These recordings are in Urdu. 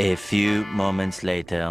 A few moments later.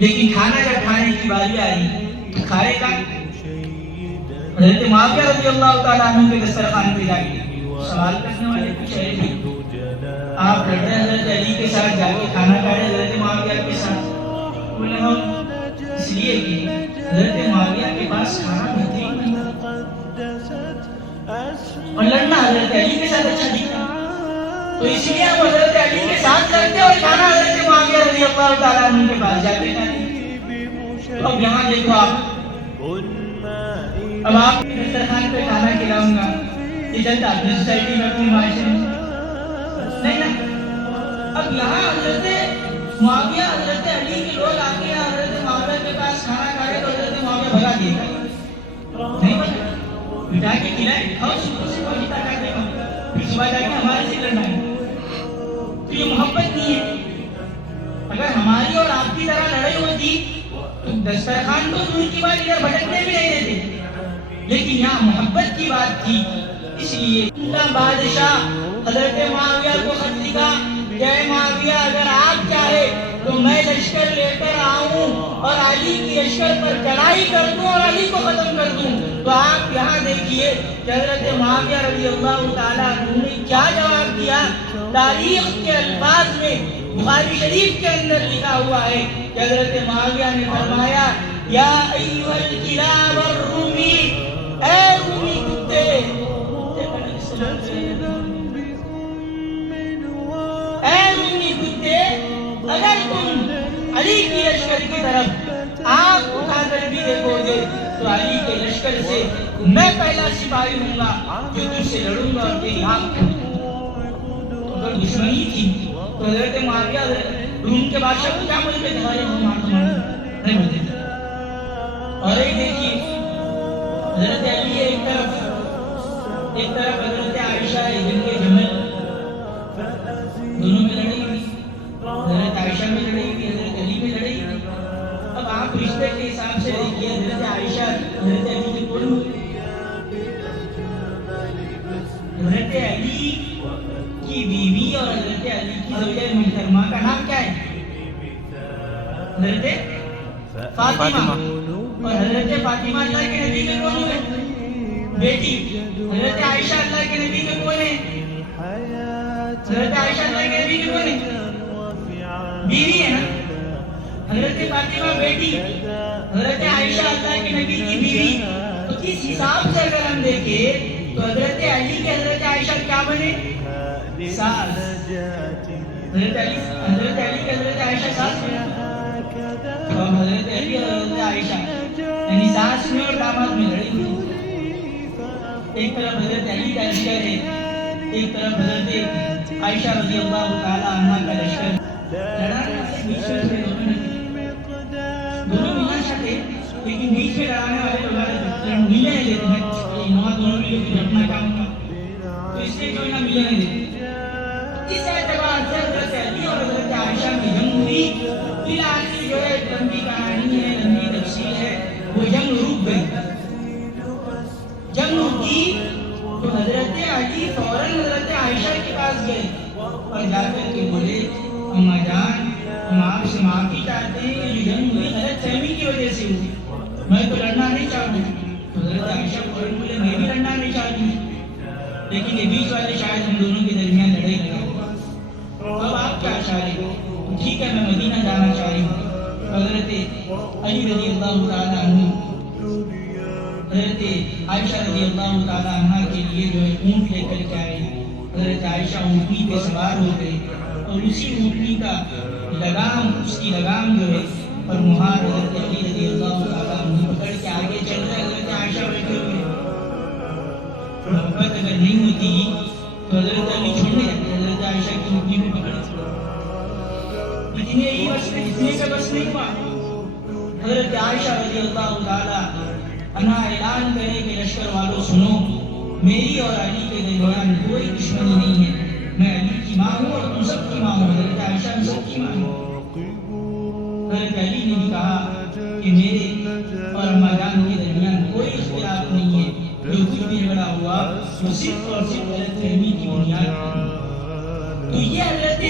لیکن کھانا جب کھانے کی باری آئی تو کھائے گا. حضرت معاویہ رضی اللہ تعالیٰ عنہ کے دسترخوان پہ جا کے سوال کرنے والے کچھ ہے نہیں. آپ لڑتے حضرت علی کے ساتھ جا کے کھانا کھائے حضرت معاویہ کے ساتھ. بولے ہم اس لیے کہ حضرت معاویہ کے پاس کھانا بہترین نہیں تھا اور لڑنا حضرت علی کے ساتھ اچھا دکھتا, تو اس لیے ہم حضرت علی کے ساتھ لڑتے اور کھانا حضرت معاویہ رضی اللہ تعالیٰ عنہ کے پاس جا کے کھاتے. اب یہاں دیکھو آپ, اب آپ دسترخوان پہ کھانا کھلاؤں گا یہ چلتا اپنی سوسائٹی میں اپنی معاشرے میں نہیں نا. اب یہاں حضرت معاویہ حضرت علی کے لوگ آ کے حضرت معاویہ کے پاس کھانا کھا رہے تو حضرت معاویہ بھگا دیے گا نہیں بٹھا کے کھلائے اور شروع سے کوئی جتا کر دے گا پھر صبح جا کے ہمارے سے لڑنا ہے. تو یہ محبت نہیں ہے. اگر ہماری اور آپ کی طرح لڑائی ہوتی تو دسترخوان کو دور کی بات ادھر بھٹکنے بھی نہیں دیتے, لیکن یہاں محبت کی بات تھی. اس لیے بادشاہ حضرت معاویہ کو خط لکھا کہ اے معاویہ اگر آپ چاہے تو میں لشکر لے کر آؤں اور علی کی لشکر پر چڑھائی کر دوں اور علی کو ختم کر دوں. تو آپ یہاں دیکھیے کہ حضرت معاویہ رضی اللہ تعالیٰ عنہ نے کیا جواب دیا. تاریخ کے الفاظ میں بخاری شریف کے اندر لکھا ہوا ہے کہ حضرت معاویہ نے فرمایا یا ایھا الکلاب الرومی, اے رومی کتے, اے رومی کتے, اگر تم علی کی لشکر کی طرف آنکھ اٹھا کر بھی دیکھو گے تو علی کے لشکر سے میں پہلا سپاہی ہوں گا جو تجھ سے لڑوں گا اور تیری آنکھ کھولوں گا. اگر دشمنی تھی تو حضرت معاویہ روم کے بادشاہ کو کیا بولتے تھے نہیں بولتے تھے. اور ایک دیکھیے حضرت علی ایک طرف حضرت عائشہ جن کے جمل دونوں میں لڑائی ہوئی, حضرت عائشہ میں لڑائی ہوئی, حضرت علی میں لڑائی ہوئی. اب آپ رشتے کے حساب سے دیکھیے حضرت عائشہ حضرت علی کے کون ہوئی. حضرت علی کی بیوی اور حضرت علی کی زوجہ محترمہ کا نام کیا ہے؟ حضرت فاطمہ. اور حضرت فاطمہ اللہ کے نبی کے کون ہوئے؟ بیٹی. حضرت عائشہ اللہ کے نبی کے کون ہے؟ حضرت عائشہ اللہ کے نبی کے کون ہے؟ بیوی ہے نا. حضرت فاطمہ بیٹی, حضرت عائشہ اللہ کے نبی کی بیوی. تو کس حساب سے اگر ہم دیکھیں تو حضرت علی کے حضرت عائشہ کیا بنے؟ ساس. حضرت علی کے حضرت عائشہ ساس بنے. تو حضرت علی اور حضرت عائشہ یعنی ساس میں اور داماد میں لڑائی ہوئی. ایک طرف حضرت علی کا لشکر ہے, ایک طرف حضرت عائشہ رضی اللہ تعالی عنہا کا لشکر. دونوں ملنا چاہتے لیکن بیچ میں لڑانے والے لوگ ملنے نہیں دیتے ہیں. دونوں ملے کی گھٹنا کام کا تو اس لیے کوئی نہ ملنے نہیں دیتے. اس اعتبار سے حضرت علی اور حضرت عائشہ کی جنگ ہوئی. پھر آخر جو ہے لمبی کہانی ہے, لمبی تفصیل ہے, وہ جنگ رک گئی. جنگ رکی تو حضرت علی فوراً حضرت عائشہ کے پاس گئے اور جا کر کے بولے اماں جان ہم آپ سے معافی چاہتے ہیں کہ یہ جنگ ہوئی غلط فہمی کی وجہ سے ہوئی, میں تو لڑنا نہیں چاہتی. تو حضرت عائشہ فوراً بولے میں بھی لڑنا نہیں چاہتی, لیکن یہ بیچ والے شاید ہم دونوں کے درمیان لڑائی لگا. اب آپ کیا چاہ رہے ہو؟ ٹھیک ہے میں مدینہ جانا چاہ رہی ہوں. حضرت علی رضی اللہ تعالیٰ عنہ حضرت عائشہ رضی اللہ تعالیٰ عنہ کے لیے جو ہے اونٹ لے کر کے آئے. حضرت عائشہ اونٹنی پہ سوار ہو گئے اور اسی اونٹنی کا لگام, اس کی لگام جو ہے اور مہار حضرت علی رضی اللہ تعالیٰ عنہ پکڑ کے آگے چل رہے. حضرت عائشہ بیٹھے ہوئے. محبت اگر نہیں ہوتی تو حضرت علی چھوڑنے جاتے, حضرت عائشہ کی اونٹنی پہ پکڑ کے. اتنے ہی بس اتنے کا بس نہیں ہوا. حضرت عائشہ رضی اللہ تعالیٰ عنہ اعلان کرے کہ لشکر والوں سنو, میری اور علی کے درمیان کوئی دشمنی نہیں ہے. میں علی کی ماں ہوں اور تم سب کی ماں ہوں. حضرت عائشہ ہم سب کی ماں ہوں. حضرت علی نے بھی کہا کہ میرے اور اماں جان کے درمیان کوئی اختلاف نہیں ہے. جو کچھ بھی جھگڑا ہوا وہ صرف اور صرف غلط فہمی کی بنیاد پر. تو یہ حضرت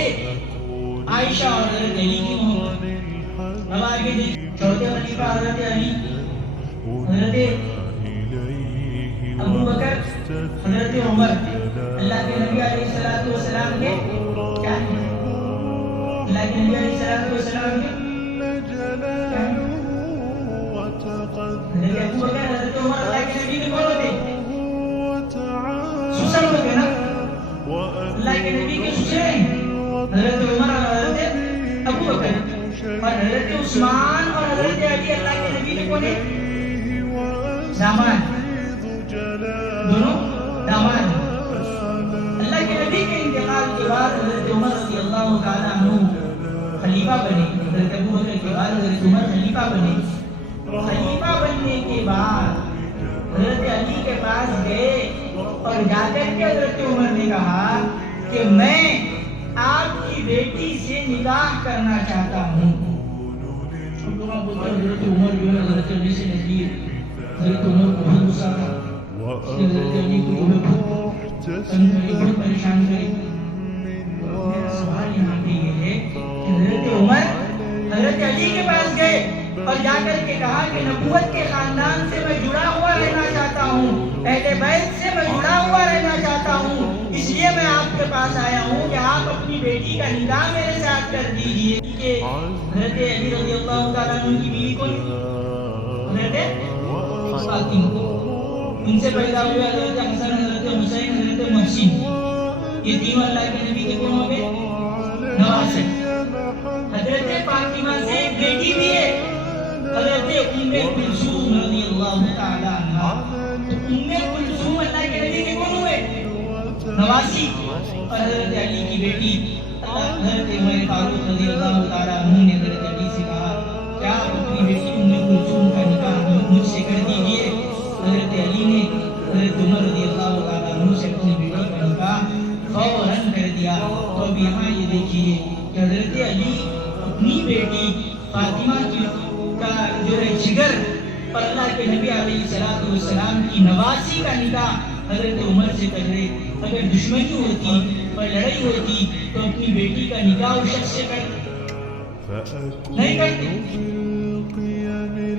عائشہ اور حضرت علی کی محبت. اب آگے چوتھے خلیفہ حضرت علی، حضرت ابو بکر، حضرت عمر، اللہ کے نبی علیہ السلام کے کیا ہیں؟ اللہ کے نبی علیہ السلام کے کیا ہیں؟ حضرت ابو بکر، حضرت عمر اللہ کے نبی کے کون ہوتے؟ سسر ہوتے نا، اللہ کے نبی کے سسر ہیں حضرت عمر اور حضرت ابو بکر، اور حضرت عثمان اور حضرت علی اللہ کے نبی کے کون ہیں؟ داماد، دونوں داماد۔ اللہ کے نبی کے انتقال کے بعد حضرت عمر رضی اللہ تعالیٰ عنہ خلیفہ بنے، حضرت ابو بکر کے بعد حضرت عمر خلیفہ بنے۔ خلیفہ بننے کے بعد حضرت علی کے پاس گئے اور جا کر کے حضرت عمر نے کہا کہ میں آپ کی بیٹی سے نکاح کرنا چاہتا ہوں۔ حضرت عمر جو ہے حضرت علی سے نزدیک، حضرت عمر کو بہت غصہ تھا، حضرت علی کو بہت پریشان کرے۔ میرا سوال یہاں پہ یہ ہے کہ حضرت عمر حضرت علی کے پاس گئے اور جا کر کے کہا کہ نبوت کے خاندان سے میں جڑا ہوا رہنا چاہتا ہوں، اہل بیت سے میں جڑا ہوا رہنا چاہتا ہوں، اس لیے میں آپ کے پاس آیا ہوں کہ آپ اپنی بیٹی کا نکاح میرے ساتھ کر دیجئے۔ کہ حضرت علی رضی اللہ تعالیٰ عنہ کی بیوی کون؟ حضرت فاطمہ۔ ان سے پیدا ہوئے حضرت حسن، حضرت حسین، حضرت محسن، یہ تینوں اللہ کے نبی کے کون ہو گئے؟ نواسے۔ حضرت فاطمہ سے ایک بیٹی بھی ہے حضرت ام کلثوم رضی اللہ تعالیٰ عنہ۔ ام کلثوم اللہ کے نبی کے کون ہوئے؟ نواسی۔ اور حضرت علی کی بیٹی حضرت عمر فاروق رضی اللہ تعالیٰ عنہ نے حضرت علی سے کہا کیا آپ اپنی بیٹی ام کلثوم کا نکاح مجھ سے کر دیجئے۔ حضرت علی نے حضرت عمر رضی اللہ تعالیٰ عنہ سے اپنی بیٹی کا نکاح فوراً کر دیا۔ تو اب یہاں یہ دیکھیے کہ حضرت علی اپنی بیٹی فاطمہ کا جو ہے جگر اور اللہ کے نبی علیہ السلام کی نواسی کا نکاح حضرت عمر سے کر رہے۔ اگر دشمنی ہوتی اور لڑائی ہوتی تو اپنی بیٹی کا نکاح اس شخص سے کرتے نہیں کرتے؟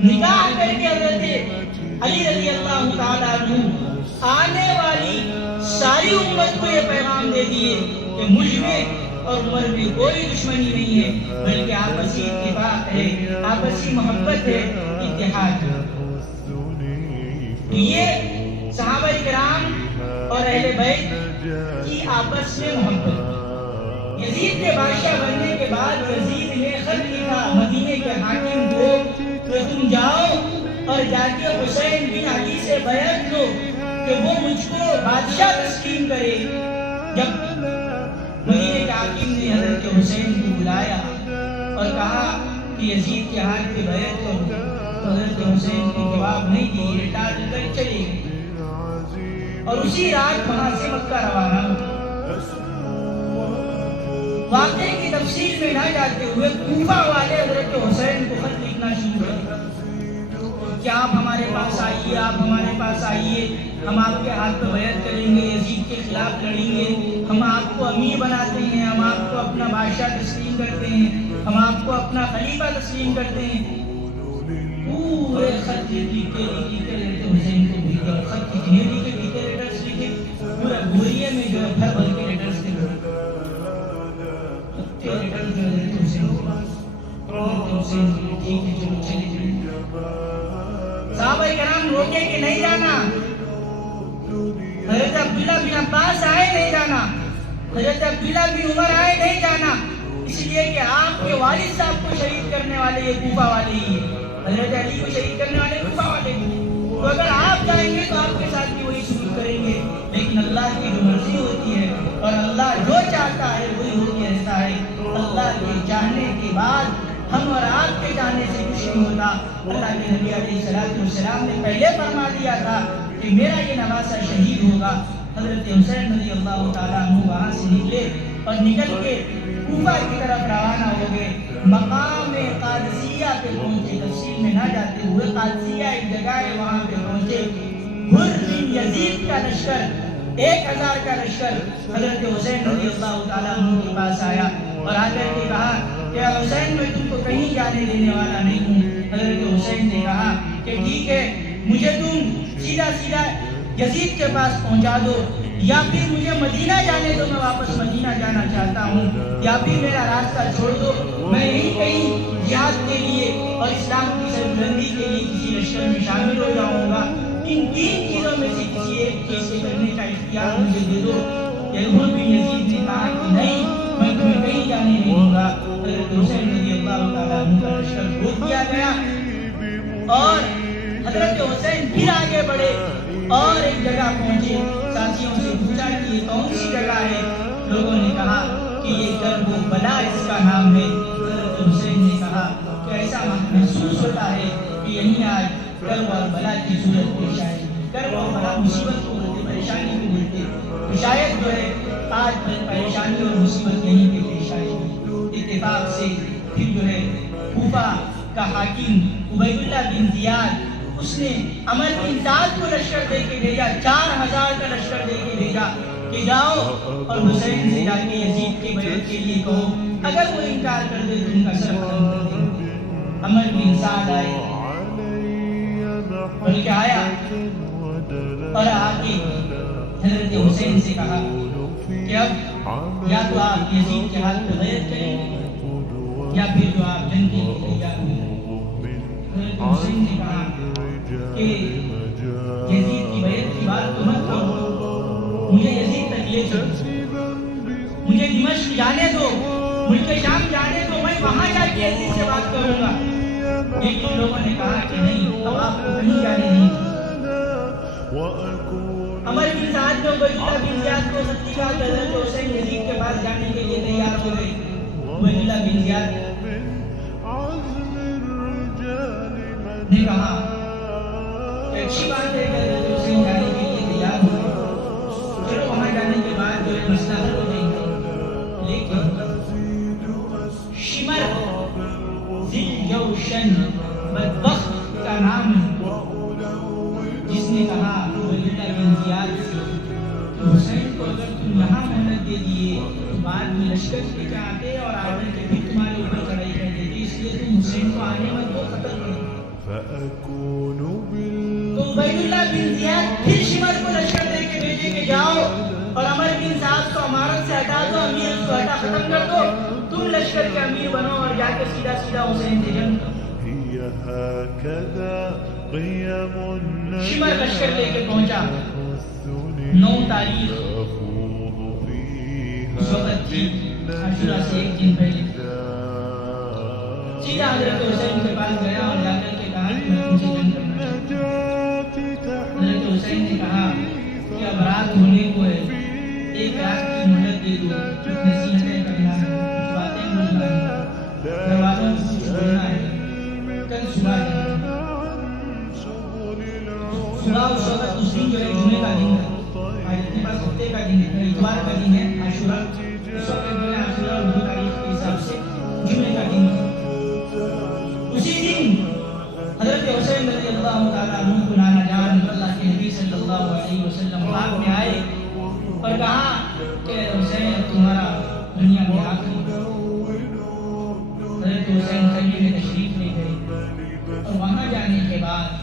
نکاح کر کے حضرت علی رضی اللہ تعالیٰ عنہ آنے والی ساری امت کو یہ پیغام دے دیے کہ مجھ میں اور عمر میں کوئی دشمنی نہیں ہے، بلکہ آپسی اتفاق ہے، آپسی محبت ہے، اتحاد ہے۔ یہ صحابہ کرام اور اہل بیت کی آپس میں محبت۔ یزید کے بادشاہ بننے کے بعد یزید نے خط لکھا مدینے کے حاکم کو کہ تم جاؤ اور جا کے حسین بن علی سے بیعت لو کہ وہ مجھ کو بادشاہ تسلیم کرے۔ جب مدینے کے حاکم نے حضرت حسین کو بلایا اور کہا کہ یزید کے ہاتھ پہ بیعت کرو، تو حضرت حسین نے جواب نہیں دیے، ٹال کر چلے گئے اور اسی رات وہاں سے مکہ روانہ ہوئے۔ واقعے کی تفصیل میں نہ جاتے ہوئے کوفہ والے حضرت حسین کو خط لکھنا شروع کر کہ آپ ہمارے پاس آئیے، آپ ہمارے پاس آئیے، ہم آپ کے ہاتھ پہ بیعت کریں گے، یزید کے خلاف لڑیں گے، ہم آپ کو امیر بناتے ہیں، ہم آپ کو اپنا بادشاہ تسلیم کرتے ہیں، ہم آپ کو اپنا خلیفہ تسلیم کرتے ہیں۔ پورے خط لکھتے حسین کو بھیجا، خط کتنے لکھے لیٹرز لکھے، پورا گوریے میں جو ہے بھر بھر کے لیٹرز تھے، صحابہ کرام روکے کہ نہیں جانا، حضرت عبداللہ بن عباس آئے نہیں جانا، حضرت عبداللہ بن عمر آئے نہیں جانا، اس لیے کہ آپ کے والد صاحب کو شہید کرنے والے یہ کوفہ والے ہی ہیں، حضرت علی کو شہید کرنے والے کوفہ والے ہیں۔ تو اگر آپ جائیں گے تو آپ کے ساتھ بھی وہی سلوک کریں گے، لیکن اللہ کی جو مرضی ہوتی ہے اور اللہ جو چاہتا ہے وہی ہو کے رہتا ہے۔ اللہ کے چاہنے کے بعد ہم اور آپ کے جانے سے کچھ نہیں ہوتا۔ اللہ کے نبی علیہ السلام نے پہلے فرما دیا تھا کہ میرا یہ نواسہ شہید ہوگا۔ حضرت حسین رضی اللہ تعالیٰ عنہ وہاں سے نکلے اور نکل کے کوفہ کی طرف روانہ ہو گئے۔ مقام قادسیہ پہ پہنچے، تفصیل میں نہ جاتے ہوئے قادسیہ ایک جگہ ہے، وہاں پہ پہنچے۔ حر بن یزید کا لشکر 1000 کا لشکر حضرت حسین رضی اللہ تعالیٰ عنہ کے پاس آیا اور آ کر کے کہا کہ حسین میں تم کو کہیں جانے دینے والا نہیں ہوں. حضرت حسین نے کہا کہ ٹھیک ہے مجھے تم سیدھا سیدھا یزید کے پاس پہنچا دو یا پھر مجھے مدینہ جانے دو, میں واپس مدینہ جانا چاہتا ہوں, یا پھر میرا راستہ چھوڑ دو, میں یہیں کہیں جہاد کے لیے اور اسلام کی سربلندی کے لیے کسی لشکر میں شامل ہو جاؤں گا. ان تین چیزوں میں سے کسی ایک چیز سے کرنے کا اختیار مجھے دے دو. یزید بن یزید نے کہا کہ نہیں, میں تمہیں کہیں جانے نہیں دوں گا. حضرت حسین رضی اللہ تعالیٰ عنہ کا لشکر روک دیا گیا اور حضرت حسین پھر آگے بڑھے اور ایک جگہ پہنچے. ساتھیوں سے پوچھا کہ یہ کون سی جگہ ہے؟ لوگوں نے کہا کہ یہ کرب و بلا اس کا نام ہے. حضرت حسین نے کہا کہ ایسا محسوس ہوتا ہے کہ یہیں آج کرب اور بلا کی صورت پیش آئے. کرب اور بلا مصیبت کو بولتے, پریشانی کو بولتے, تو شاید جو ہے آج پریشانی اور مصیبت یہیں پہ پیش آئے گی. اتفاق سے پھر جو ہے کوفہ کا حاکم عبید اللہ بن زیاد, اس نے عمر بن سعد کو لشکر دے کے بھیجا, 4000 کا لشکر دے کے بھیجا کہ جاؤ اور حسین سے جا کے یزید کے بیعت کے لیے کہو, اگر وہ انکار کر دے تو ان کا سر ختم کر دیں گے. عمر بن سعد آئے, بلکہ آیا اور آ کے حضرت حسین سے کہا کہ اب یا تو آپ یزید کے ہاتھ پہ بیعت کریں گے یا پھر جو آپ جنگ کے لیے تیار ہو جائیں. حضرت حسین نے کہا کہ یزید کی بیعت کی بات تو مت کرو, مجھے یزید تک لے چلو, مجھے دمشق جانے دو, ملک شام جانے دو, میں وہاں جا کے یزید سے بات کروں گا. لیکن لوگوں نے کہا کہ نہیں, اب آپ کو کہیں جانے نہیں. عمر بن سعد نے عبید اللہ بن زیاد کو سچی کہا کہ حضرت حسین یزید کے پاس جانے کے لیے تیار ہو گئے. عبید اللہ بن زیاد نے کہا کہ اچھی بات ہے کہ حضرت حسین جانے کے لیے تیار ہو گئے, چلو وہاں جانے کے بعد جو ہے مسئلہ حل ہو جائے گا. لیکن شمر ذی جوشن بدبخت کا نام ہے, جس نے کہا عبید اللہ بن زیاد سے کہ حسین کو اگر تم یہاں مہلت دے دیے تو بعد میں لشکر لے کے آتے اور آ کر کے پھر تمہارے اوپر چڑھائی کر دیتے, اس لیے تم حسین کو آنے مت دو, قتل کرو. تو عبید اللہ بن زیاد پھر شمر کو لشکر دے کے بھیجے کہ جاؤ اور عمر بن سعد کو امارت سے ہٹا دو, امیر اس کو ہٹا ختم کر دو, تم لشکر کے امیر بنو اور جا کے سیدھا سیدھا حسین سے جنگ کرو. شمر لشکر لے کے پہنچا. 9 تاریخ اس وقت تھی, عاشورہ سے ایک دن پہلے. سیدھا حضرت حسین کے پاس گیا اور جا کر کے کہا کہ میں تم سے جنگ کرنا چاہتا ہوں. حضرت حسین نے کہا کہ اب رات ہونے کو ہے, ایک رات کی مہلت دے دو, کچھ نصیحتیں کرنا ہے, کچھ باتیں بولنا ہے, گھر والوں سے کچھ بولنا ہے, کل صبح جانا ہے. صبح اس وقت اس دن جو ہے جمعے کا دن تھا, آج کے پاس ہفتے کا دن ہے, اتوار کا دن ہے عاشورہ, اس وقت جو ہے عاشورہ اردو تاریخ کے حساب سے جمعے کا دن ہے. اسی دن حضرت حسین رضی اللہ تعالیٰ عنہ کو نانا جان اللہ کے نبی صلی اللہ علیہ وسلم خواب میں آئے اور کہا کہ حسین تمہارا دنیا میں آخری. حضرت حسین خیمے میں تشریف لے گئے اور وہاں جانے کے بعد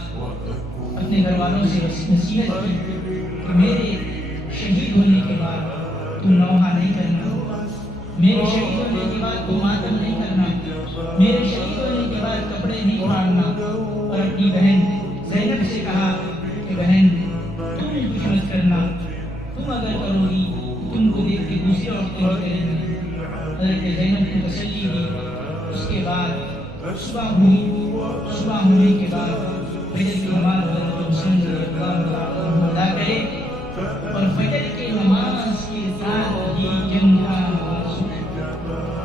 اپنے گھر والوں سے نصیحت کی کہ میرے شہید ہونے کے بعد تم نوحہ نہیں کرنا, میرے شہید ہونے کے بعد تم ماتم نہیں کرنا, میرے شہید ہونے کے بعد کپڑے نہیں پھاڑنا. اور اپنی بہن زینب سے کہا کہ بہن تم کچھ مت کرنا, تم اگر کرو گی تم کو دیکھ کے دوسری عورتیں بھی کریں گی. حضرت زینب کو تسلی دی. اس کے بعد صبح ہوئی, صبح ہونے کے بعد فجر کی نماز حضرت حسین رضی اللہ تعالیٰ عنہ ادا کرے اور فجر کی نماز کے ساتھ ہی جنگ کا آغاز ہوا.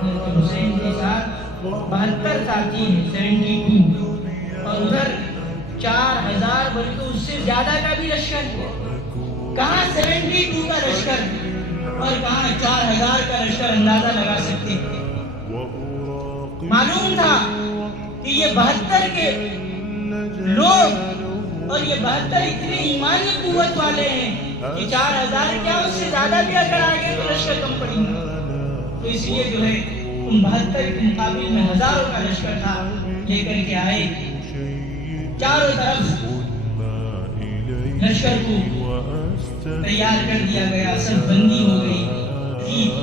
حضرت حسین کے ساتھ 72 ساتھی ہیں, 72, اور ادھر 4000 بلکہ اس سے زیادہ کا بھی لشکر. کہاں 72 کا لشکر اور کہاں 4000 کا لشکر, اندازہ لگا سکتے ہیں. معلوم تھا کہ یہ 72 کے لوگ اور یہ 72 اتنے ایمانی قوت والے ہیں کہ 4000 کیا اس سے زیادہ بھی اگر آگے تو لشکر کم پڑیں گے. تو اس لیے جو ہے ان 72 کے مقابل میں ہزاروں کا لشکر تھا لے کر کے آئے. چاروں طرف لشکر کو تیار کر دیا گیا, سب بندی ہو گئی.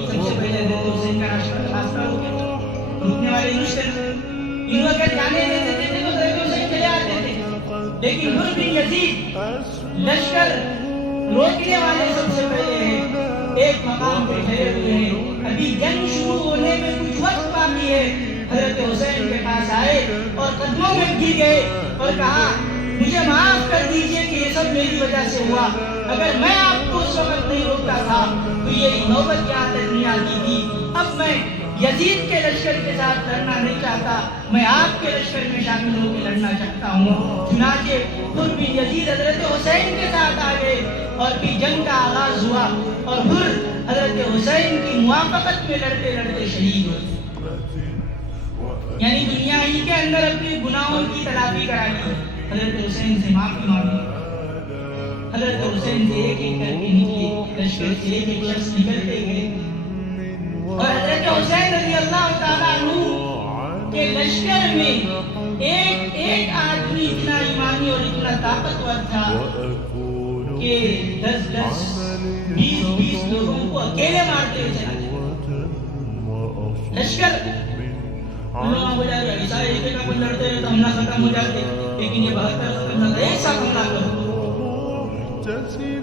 سب سے پہلے حضرت حسین کا راستہ ہو گیا, رکنے والے لشکر انہوں اگر جانے دیتے تھے تو حضرت حسین چلے آتے تھے, لیکن حر بن یزید لشکر روکنے والے سب سے پہلے ہیں, ایک مقام پہ ٹھہرے ہوئے ہیں, ابھی جنگ شروع ہونے میں کچھ وقت باقی ہے. حضرت حسین کے پاس آئے اور قدموں میں گر گئے اور کہا مجھے معاف کر دیجئے کہ یہ سب میری وجہ سے ہوا, اگر میں آپ کو اس وقت نہیں روکتا تھا تو یہ نوبت یہاں تک نہیں آتی تھی. اب میں یزید کے لشکر کے ساتھ لڑنا نہیں چاہتا, میں آپ کے لشکر میں شامل ہو کے لڑنا چاہتا ہوں. چنانچہ حر بن یزید حضرت حسین کے ساتھ آ گئے اور پھر جنگ کا آغاز ہوا اور حر حضرت حسین کی موافقت میں لڑتے لڑتے شہید ہوئے. یعنی دنیا ہی کے اندر اپنے گناہوں کی تلافی کرا لی, حضرت حسین سے معافی مانگی. حضرت حسین سے ایک ایک کر کے نکلے, لشکر سے ایک ایک شخص نکلتے گئے اور حضرت حسین رضی اللہ تعالیٰ عنہ کے لشکر میں ایک ایک آدمی اتنا ایمانی اور اتنا طاقتور تھا کہ 10-10 20-20 لوگوں کو اکیلے مارتے ہوئے چلا لشکر. اللہ ہو جائے گا ایسا ایک ایک اپن لڑتے رہے تو حملہ ختم ہو جاتے, لیکن یہ 72 ختم نہ ایک ساتھ حملہ کرو,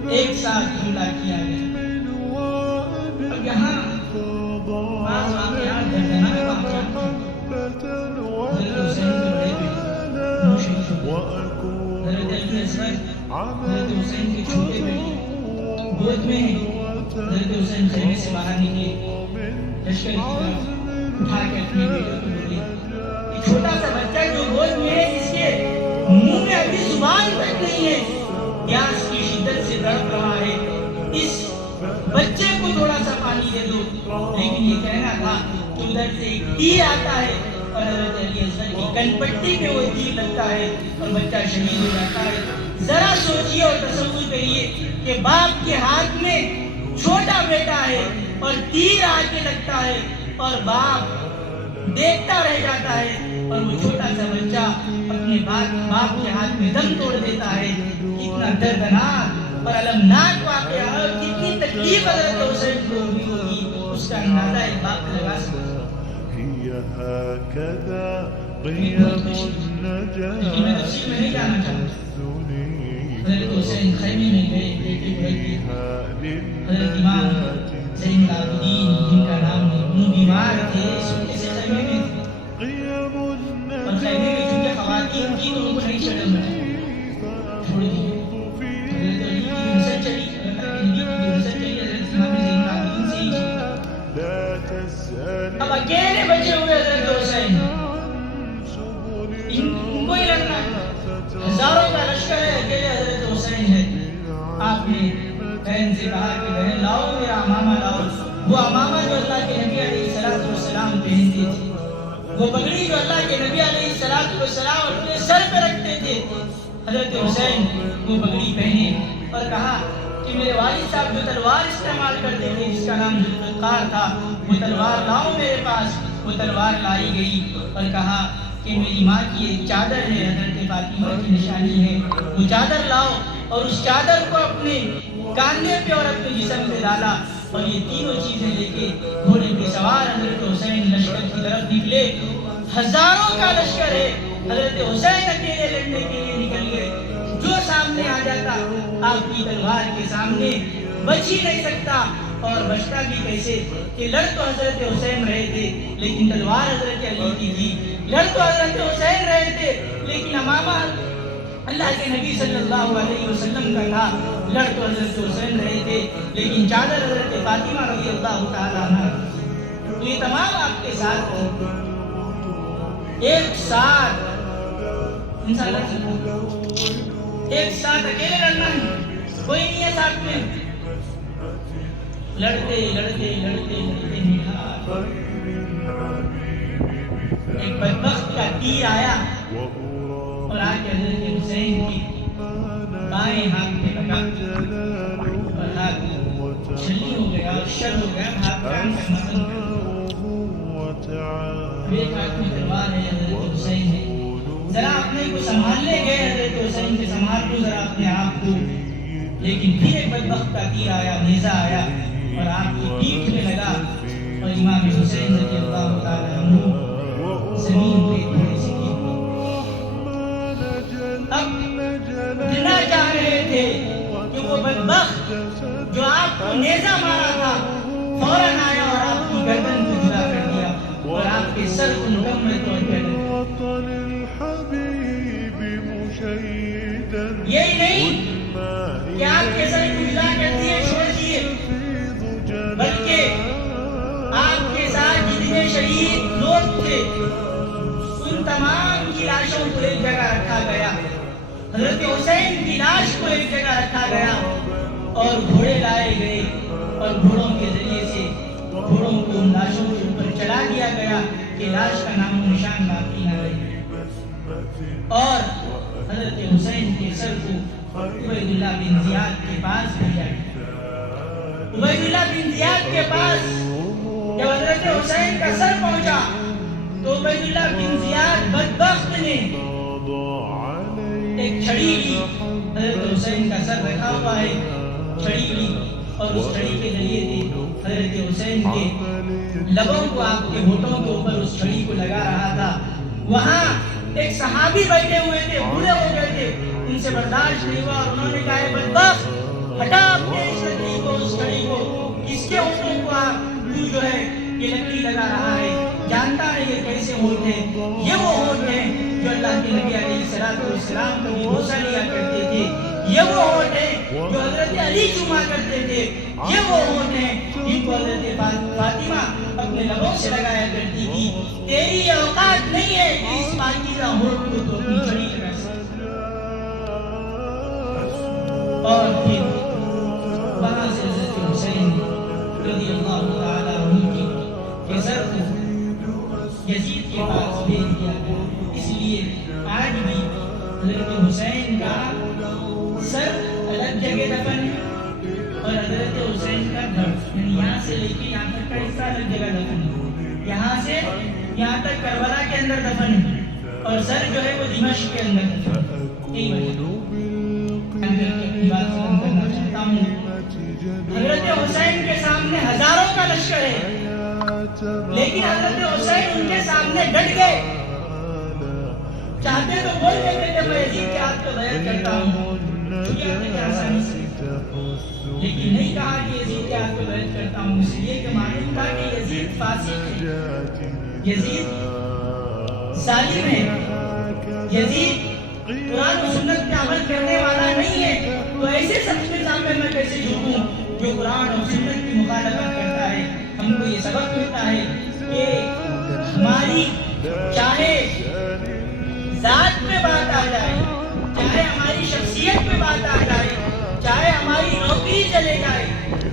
ایک ساتھ حملہ کیا گیا. اب یہاں بعض واقعات دردناک واقعات حضرت حسین کے بڑے بیٹے مشرف حضرت علی اصغر حضرت حسین کے چھوٹے بیٹے گود میں ہیں. حضرت حسین خیمے سے باہر نکلے, لشکر کی طرف اٹھا کے اپنے بیٹے کو بولے کہ چھوٹا سا بچہ جو گود میں ہے جس کے منہ میں ابھی زبان تک نہیں ہے, پیاس کی شدت سے تڑپ رہا ہے, اس بچے کو تھوڑا سا پانی دے دو. لیکن یہ کہنا تھا کہ ادھر سے ایک تیر آتا ہے اور حضرت علی اصغر کی کن پٹی پہ وہ تیر لگتا ہے اور بچہ شہید ہو جاتا ہے. ذرا سوچئے اور تصور کریے کہ باپ کے ہاتھ میں چھوٹا بیٹا ہے اور تیر آ کے لگتا ہے اور باپ دیکھتا رہ جاتا ہے اور وہ چھوٹا سا بچہ اپنے باپ کے ہاتھ میں دم توڑ دیتا ہے. کتنا دردناک اور المناک واقعہ اور کتنی تکلیف حضرت حسین کو ہوئی ہوگی, اس کا اندازہ ایک باپ لگا سکتا ہے. لیکن میں تفصیل میں نہیں جانا چاہتا. حضرت حسین خیمے میں گئے, بیٹے بیٹے حضرت امام زین العابدین جن کا نام ہے وہ بیمار تھے, اس وجہ سے خیمے میں تھے اور خیمے میں چونکہ خواتین کی تو ان کو نہیں چڑھے چھوڑ دیے. حضرت علی کی نسل چلی, اللہ کے نبی کی نسل چلی حضرت امام زین العابدین سے ہی. اب اکیلے بچے ہوئے حضرت حسین, ان کو ہی لڑنا ہے, ہزاروں کا لشکر ہے, اکیلے حضرت حسین ہے. آپ نے بہن سے کہا کہ بہن لاؤ میرا امامہ لاؤ, وہ امامہ جو اللہ کے نبی علیہ السلام پہنتے تھے, وہ پگڑی جو اللہ کے نبی علیہ السلام اپنے سر پہ رکھتے تھے. حضرت حسین وہ پگڑی پہنے اور کہا کہ میرے والد صاحب جو تلوار استعمال کرتے تھے جس کا نام ذوالفقار تھا, وہ تلوار لاؤ میرے پاس. وہ تلوار لائی گئی اور کہا کہ میری ماں کی ایک چادر ہے, حضرت فاطمہ کی نشانی ہے, وہ چادر لاؤ. اور اس چادر کو اپنے کاندھے پہ اور اپنے جسم پہ ڈالا اور یہ تینوں چیزیں لے کے گھوڑے پہ سوار حضرت حسین لشکر کی طرف نکلے. ہزاروں کا لشکر ہے, حضرت حسین اکیلے لڑنے کے لیے نکل گئے. جو سامنے آ جاتا آپ کی تلوار کے سامنے بچ ہی نہیں سکتا, اور بچتا بھی کیسے کہ لڑ تو حضرت حسین رہے تھے لیکن تلوار حضرت علی کی تھی. لڑ تو حضرت حسین رہے تھے لیکن امامہ اللہ کے نبی صلی اللہ علیہ وسلم کا تھا. لڑ تو حضرت حسین رہے تھے لیکن چادر حضرت فاطمہ رضی اللہ تعالیٰ عنہ. تو یہ تمام آپ کے ساتھ تھے, ایک ساتھ انسان ایک ساتھ اکیلے لڑنا ہے, کوئی نہیں ہے ساتھ میں. لڑتے لڑتے لڑتے لڑتے ایک بدبخت کا تیر آیا اور آ کے حضرت حسین کی بائیں ہاتھ میں لگا اور ہاتھ چھلی ہو گیا اور شل ہو گیا, ہاتھ کان کا مطلب ایک ہاتھ میں تلوار ہے حضرت حسین ہے. ذرا اپنے کو سنبھالنے گئے حضرت حسین کے، سنبھال لو ذرا اپنے آپ کو. لیکن پھر ایک بدبخت کا تیر آیا، نیزہ آیا اور آپ کی پیٹھ میں لگا اور امام حسین رضی اللہ تعالیٰ عنہ زمین پہ تھوڑی سی گر گئے. اب گرنا چاہ رہے تھے کہ وہ بدبخت جو آپ کو نیزہ مارا تھا فوراً آیا اور آپ کی گردن کو جدا کر دیا اور آپ کے سر کو مکمل طور پر. یہی نہیں کہ آپ کے سر کو جدا کر دیے چھوڑ دیے، بلکہ آپ کے ساتھ جتنے شہید لوگ تھے ان تمام کی لاشوں کو ایک جگہ رکھا گیا. حضرت حسین کی لاش کو ایک جگہ رکھا گیا اور گھوڑے لائے گئے اور گھوڑوں کے ذریعے سے گھوڑوں کو ان لاشوں کے اوپر چلا دیا گیا کہ لاش کا نام و نشان باقی نہ رہے. اور حضرت حسین کے سر کو عبید اللہ بن زیاد کے پاس بھیجا گیا. عبید اللہ بن زیاد کے پاس جب حضرت حسین کا سر پہنچا تو عبید اللہ بن زیاد بدبخت نے ایک چھڑی لی. حضرت حسین کا سر رکھا ہوا ہے، چھڑی لی اور اس چھڑی کے ذریعے سے حضرت حسین کے لبوں کو، آپ کے ہونٹوں کے اوپر اس چھڑی کو لگا رہا تھا. وہاں ایک صحابی بیٹھے ہوئے تھے، بوڑھے ہو گئے تھے، ان سے برداشت نہیں ہوا اور انہوں نے کہا ہے بدبخت ہٹا اپنے اس لکڑی کو، اس چھڑی کو، کس کے ہونٹوں کو آپ جو ہے یہ لکڑی لگا رہا ہے، جانتا ہے یہ کیسے ہونٹ ہیں؟ یہ وہ ہونٹ ہیں جو اللہ کے نبی علیہ السلام کبھی بوسہ لیا کرتے تھے. یہ وہ ہونٹ ہیں جو حضرت علی چوما کرتے تھے. یہ وہ ہونٹ ہیں جن کو حضرت فاطمہ اپنے لبوں سے لگایا کرتی تھی. تیری یہ اوقات نہیں ہے کہ اس پاکیزہ ہونٹ کو تو اپنی چھڑی لگا سکے. اور پھر وہاں سے حضرت حسین رضی اللہ تعالیٰ عنہ کے سر کو یزید کے پاس بھیج دیا گیا. اس لیے آج بھی حضرت حسین کا سر الگ جگہ دفن ہے اور حضرت حسین کا گھر یعنی یہاں سے لے کے یہاں تک کا حصہ الگ جگہ دفن ہے. یہاں سے یہاں تک کربلا کے اندر دفن ہے اور سر جو ہے وہ دمشق کے اندر دفن ہے. یہی وجہ اپنی بات ختم کرنا چاہتا ہوں. حضرت حسین کے سامنے ہزاروں کا لشکر ہے لیکن حضرت حسین ان کے سامنے ڈٹ گئے. چاہتے تو بول دیتے کہ میں یزید کے ہاتھ کو بیعت کرتا ہوں، لیکن نہیں کہا کہ یزید کے ہاتھ کو بیعت کرتا ہوں، اس لیے کہ معلوم تھا کہ یزید فاسق ہے، یزید ظالم ہے، یزید قرآن و سنت پہ عمل کرنے والا نہیں ہے. تو ایسے شخص کے سامنے میں کیسے جھکوں جو قرآن اور سنت کی مخالفت کرتا ہے. ہم کو یہ سبق ملتا ہے کہ ہماری چاہے ذات پہ بات آ جائے، چاہے ہماری شخصیت پہ بات آ جائے، چاہے ہماری نوکری چلے جائے،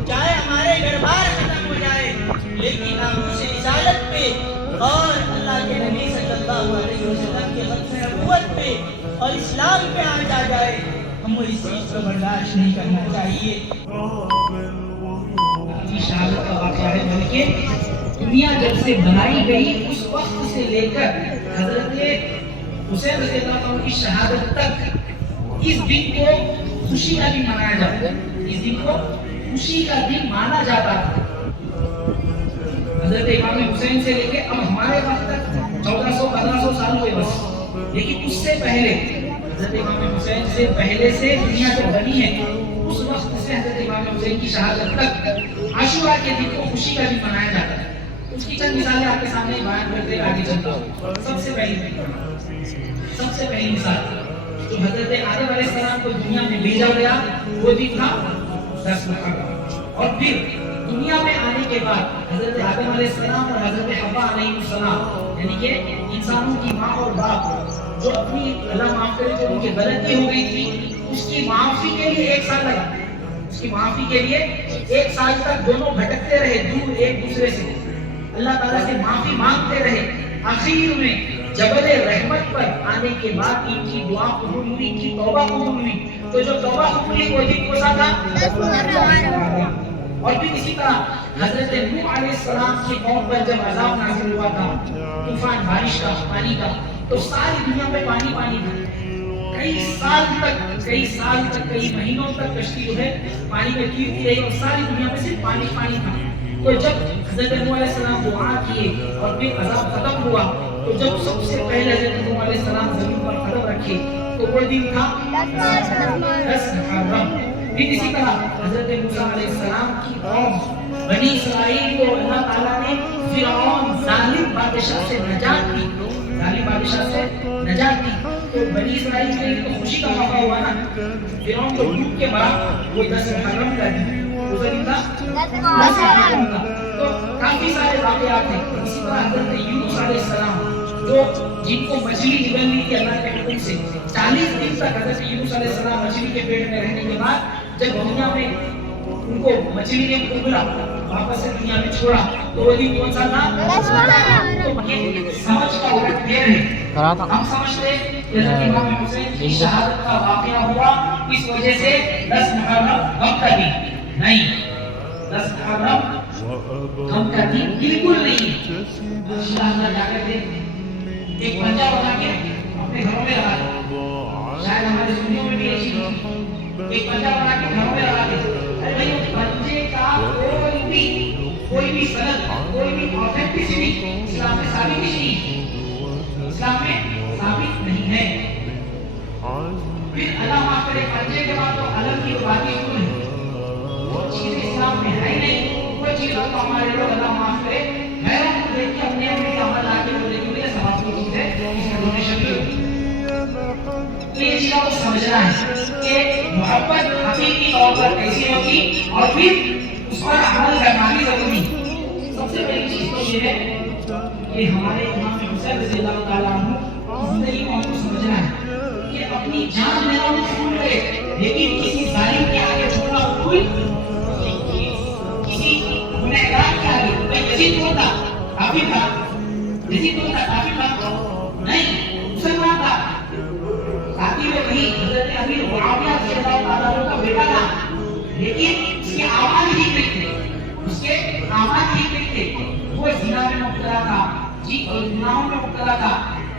چاہے ہمارے گھر بار ختم ہو جائے، لیکن ناموس رسالت پہ اور اللہ کے نبی صلی اللہ علیہ وسلم کے ختم نبوت پہ اور اسلام پہ آنچ آ جائے، ہم کو اس چیز کو برداشت نہیں کرنا چاہیے. شہادت کا واقعہ ہے بلکہ دنیا جب سے بنائی گئی اس وقت سے لے کر حضرت حسین رضی اللہ عنہ کی شہادت تک اس دن کو خوشی کا دن منایا جاتا ہے. اس دن کو خوشی کا دن مانا جاتا ہے. حضرت امام حسین سے لے کے اب ہمارے وقت تک 1400-1500 سال ہوئے بس، لیکن اس سے پہلے حضرت امام حسین سے پہلے سے دنیا جو بنی ہے اس وقت سے حضرت امام حسین کی شہادت تک عاشورہ کے دن کو خوشی کا دن منایا جاتا ہے. اس کی چند مثالیں آپ کے سامنے بیان کرتے آگے چلتا ہوں. سب سے پہلی مثال جو حضرت آدم علیہ السلام کو دنیا میں بھیجا گیا وہ دن تھا 10 محرم. اور پھر دنیا میں آنے کے بعد حضرت آدم علیہ السلام اور حضرت حوا علیہ السلام یعنی کہ انسانوں کی ماں اور باپ جو اپنی اللہ معاف کرے جو ان کی غلطی ہو گئی تھی اس کی معافی کے لیے 1 سال لگا. اس کی معافی کے لیے 1 سال تک دونوں بھٹکتے رہے دور ایک دوسرے سے، اللہ تعالیٰ سے معافی مانگتے رہے. آخر میں جبل رحمت پر آنے کے بعد ان کی دعا قبول ہوئی، ان کی توبہ قبول ہوئی. تو جو توبہ قبول ہوئی وہ دن کون سا تھا؟ اور پھر اسی طرح حضرت نوح علیہ السلام کی قوم پر جب عذاب نازل ہوا تھا طوفان بارش کا پانی کا تو ساری دنیا میں پانی پانی تھا کئی سال تک کئی مہینوں تک کشتی جو ہے پانی میں تیرتی رہی اور ساری دنیا میں صرف پانی پانی تھا تو جب حضرت نوح علیہ السلام دعا کیے اور پھر عذاب ختم ہوا تو جب سب سے پہلے حضرت نوح علیہ السلام زمین پر قدم رکھے تو وہ دن تھا 10 محرم پھر اسی طرح حضرت موسیٰ علیہ السلام کی قوم بنی اسرائیل کو اللہ تعالیٰ نے فرعون ظالم بادشاہ سے نجات دی تو بنی اسرائیل کے لیے تو خوشی کا موقع ہوا نا فرعون کو ڈوب کے مرا وہ 10 محرم کا دن وہ دن تھا 10 محرم کا تو کافی سارے واقعات ہیں اسی طرح حضرت یونس علیہ السلام جو جن کو مچھلی نگل لی تھی اللہ کے حکم سے 40 دن تک حضرت یونس علیہ السلام مچھلی کے پیٹ میں رہنے کے بعد جب دنیا میں ان کو مچھلی نے پکڑا واپس سے دنیا میں چھوڑا تو وہ دن کون سا تھا تو یہ سمجھ کا الٹ پھیر ہے ہم سمجھتے کہ حضرت امام حسین کی شہادت کا واقعہ ہوا اس وجہ سے 10 محرم غم کا دن نہیں 10 محرم غم کا دن بالکل نہیں اللہ جا کر دیکھ ایک پنجا بنا کے اپنے گھروں میں لگا دے شاید ہمارے سنیوں میں بھی ایسی ایک پنجا بنا کے گھروں میں لگا دے ارے بھائی اس پنجے کا کوئی بھی سند کوئی بھی آتھینٹسٹی اسلام میں ثابت نہیں ہے پھر اللہ معاف کرے پنجے کے بعد تو علم کی باتیں شروع ہے وہ چیز اسلام میں ہے نہیں وہ چیز تو ہمارے لوگ اللہ معاف کرے غیروں کو دیکھ کے اپنے اپنے عمل لا کے بولے کہ یہ سواب کی چیز ہے اس میں ڈونیشن بھی ہوگی یہ چیزوں کو سمجھنا ہے کہ محبت حقیقی طور پر کیسی ہوگی اور پھر اس پر عمل کرنا بھی ضروری سب سے پہلی چیز تو یہ ہے کہ ہمارے امام حسین رضی اللہ تعالیٰ عنہ زندگی کو ہم کو سمجھنا ہے کہ اپنی جان لینا میں قبول کرے لیکن کسی ظالم کے آگے چھوڑنا قبول کسی گنہگار کے آگے بھائی یزید کون تھا کافی تھا نہیں مسلمان تھا خاتم وحی حضرت امیر معاویہ رضی اللہ تعالیٰ عنہ کا بیٹا تھا لیکن اس کے اعمال ٹھیک نہیں تھے وہ زنا میں مبتلا تھا گناہوں میں مبتلا تھا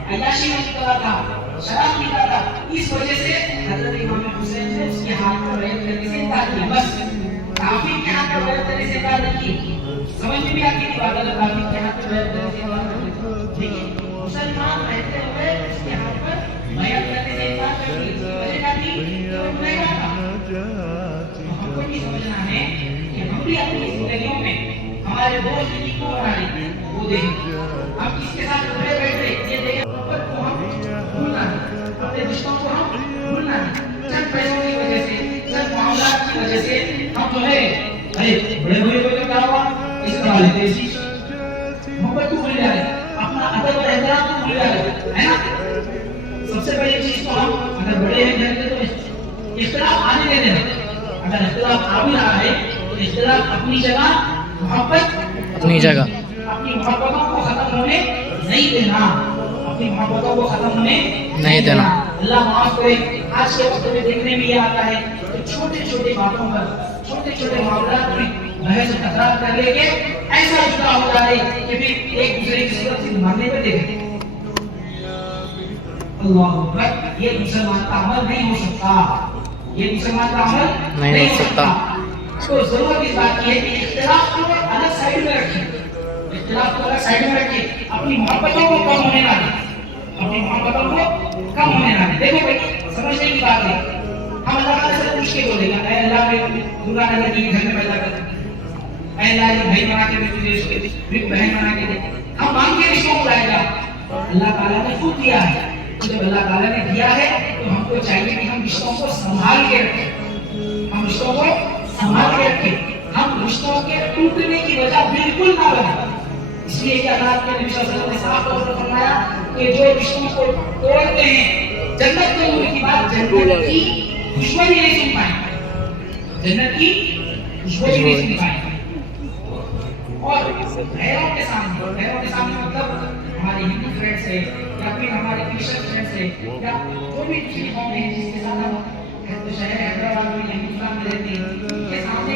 عیاشی میں مبتلا تھا شراب پیتا تھا اس وجہ سے حضرت امام حسین نے اس کے ہاتھ میں بیعت کرنے سے انکار کیا بس کافر کے ہاتھ میں بیعت کرنے سے انکار نہیں کی سمجھ میں بھی آتی ہے بات اگر کافر کے ہاتھ میں بیعت کرنے سے انکار نہیں لیکن مسلمان رہتے ہوئے اس کے ہاتھ پر بیعت کرنے سے انکار کر دی وجہ کیا تھی کہ وہ گنہگار تھا ہم کو بھی سمجھنا ہے کہ ہم بھی اپنی زندگیوں میں ہمارے دوست کی کو بنا لیں وہ دیکھیں ہم کس کے ساتھ کھڑے بیٹھے یہ دیکھیں محبت کو ہم بھولنا نہیں اپنے رشتوں کو ہم بھولنا نہیں چند پیسوں کی وجہ سے چند معاملات کی وجہ سے ہم جو ہے ارے بڑے بڑے کوئی کیا ہوا اس طرح لیتے اسی محبت کو بھول جا رہے اپنا ادب اور احترام کو بھول جا رہے ہے نا سب سے پہلی چیز تو ہم اگر بڑے ہیں گھر کے تو اختلاف آنے دیتے ہیں اگر اختلاف آ بھی رہا ہے تو اختلاف اپنی جگہ محبت اپنی جگہ اپنی محبتوں کو ختم ہونے نہیں دینا اپنی محبتوں کو ختم ہونے نہیں دینا اللہ معاف کرے آج کے وقت میں دیکھنے میں یہ آتا ہے کہ چھوٹے چھوٹے باتوں پر چھوٹے چھوٹے معاملات میں بحث و تکرار کر لے کے ایسا جدا ہو جائے کہ پھر ایک دوسرے کی صورت سے مارنے پہ دیکھیں اللہ اکبر یہ مسلمان کا عمل نہیں ہو سکتا یہ مسلمان کا عمل نہیں ہو سکتا تو ضرورت اس بات کی ہے کہ اختلاف کو الگ سائیڈ میں رکھیں اختلاف کو الگ سائیڈ میں رکھیں اپنی محبتوں کو کم ہونے نہ دیں اپنی محبتوں کو کم ہونے نہ دیں دیکھو بھائی سمجھنے کی بات ہے ہم اللہ تعالیٰ سے پوچھ کے بولے گا اے اللہ میں دنیا نے لگی گھر میں پیدا کر اے اللہ یہ بھائی بنا کے دے تجھے اس کے بہن بنا کے دے ہم مانگ کے رشتوں کو لائے گا اللہ تعالیٰ نے خود دیا ہے جب اللہ تعالیٰ نے دیا ہے تو ہم کو چاہیے کہ ہم رشتوں کو سنبھال کے رکھیں ہم رشتوں کو سنبھال کے رکھیں ہم رشتوں کے ٹوٹنے کی وجہ بالکل نہ بنیں اس لیے کہ اللہ کے نبی صلی اللہ علیہ وسلم نے صاف طور پر فرمایا کہ جو رشتوں کو توڑتے ہیں جنت کے نور کی بات جنت کی خوشبو بھی نہیں سن پائیں جنت کی خوشبو بھی نہیں سن پائیں اور غیروں کے سامنے مطلب ہمارے ہندو فرینڈس ہے یا پھر ہمارے کرسچن فرینڈس ہے یا جو بھی دوسری قوم ہے جس کے ساتھ ہم شہر حیدرآباد میں ہندوستان میں رہتے ہیں ان کے سامنے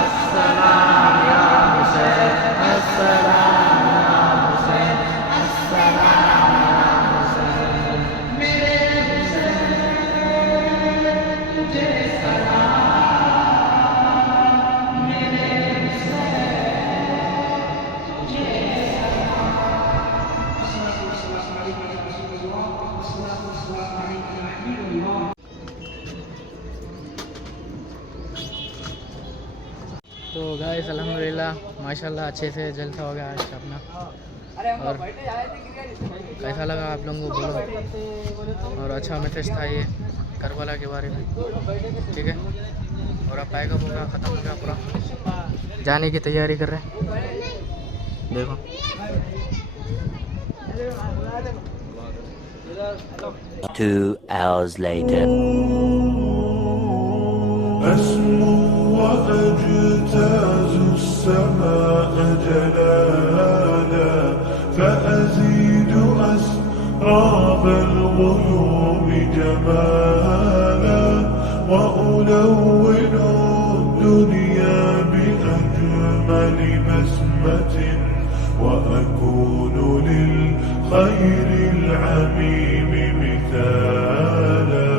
السلام یا حسین السلام یا حسین السلام یا حسین تو گائس الحمدللہ ماشاءاللہ اچھے سے جلسہ ہو گیا آج اپنا. اور کیسا لگا آپ لوگوں کو بولو. اور اچھا میسج تھا یہ کربلا کے بارے میں, ٹھیک ہے. اور اب پیک اپ ہوگا, ختم ہو گیا پورا, جانے کی تیاری کر رہے ہیں. دیکھو 2 hours later. أسمو وأجتاز السماء جلالا فأزيد أسراب الغيوم جمالا وألون الدنيا بأجمل بسمة وأكون للخير العميم مثالا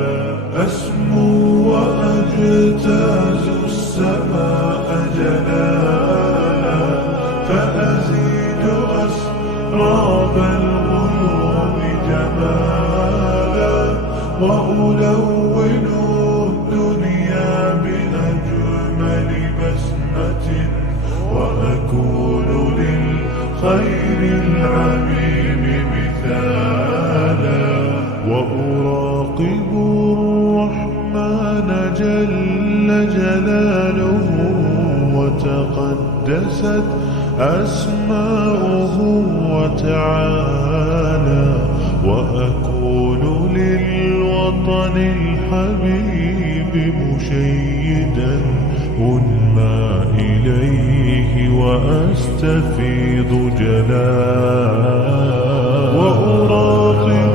أسمو وأجتاز السماء جلالا فأزيد أسراب الغيوم جمالا وألون الدنيا بأجمل بسمة وأكون للخير العميم مثالا وأراقب الرحمن جل جلاله وتقدست أسماؤه وتعالى وأكون للوطن الحبيب مشيدا أنمى إليه وأستفيض جلالا وأراقب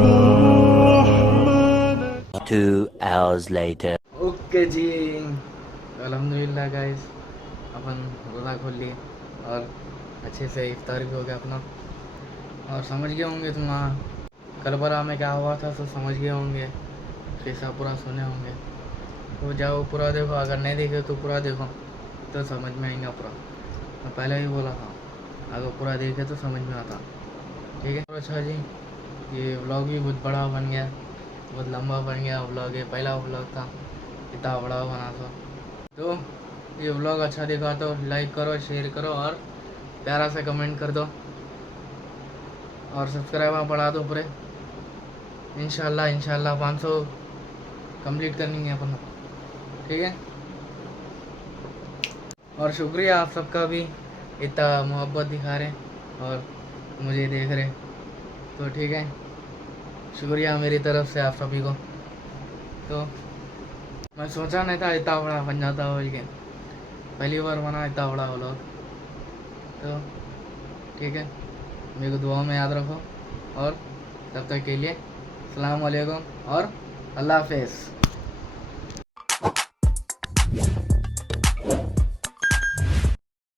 الرحمن 2 hours later. اوکے جی الحمدللہ گائز اپن روزہ کھول لیے اور اچھے سے افطار بھی ہو گیا اپنا. اور سمجھ گئے ہوں گے تم کربلا میں کیا ہوا تھا, تو سمجھ گئے ہوں گے, قصہ پورا سنے ہوں گے. تو جاؤ پورا دیکھو, اگر نہیں دیکھے تو پورا دیکھو تو سمجھ میں آئیں گا پورا. میں پہلے ہی بولا تھا اگر پورا دیکھے تو سمجھ میں آتا, ٹھیک ہے. اچھا جی یہ ولاگ بھی بہت بڑا بن گیا, بہت لمبا بن گیا ولاگ. یہ پہلا ولاگ تھا اتنا بڑا بنا تو یہ ولاگ اچھا دکھا تو لائک کرو, شیئر کرو اور پیارا سے کمنٹ کر دو اور سبسکرائبر بڑھا دو پورے. انشاءاللہ 500 کمپلیٹ کرنی ہے اپن, ٹھیک ہے. اور شکریہ آپ سب کا بھی اتنا محبت دکھا رہے اور مجھے دیکھ رہے, تو ٹھیک ہے. شکریہ میری طرف سے آپ سبھی کو. تو میں سوچا نہیں تھا اتنا بڑا بن جاتا بول کے, پہلی بار بنا اتنا بڑا ولاگ. تو ٹھیک ہے, میرے کو دعا میں یاد رکھو اور تب تک کے لیے السلام علیکم اور اللہ حافظ.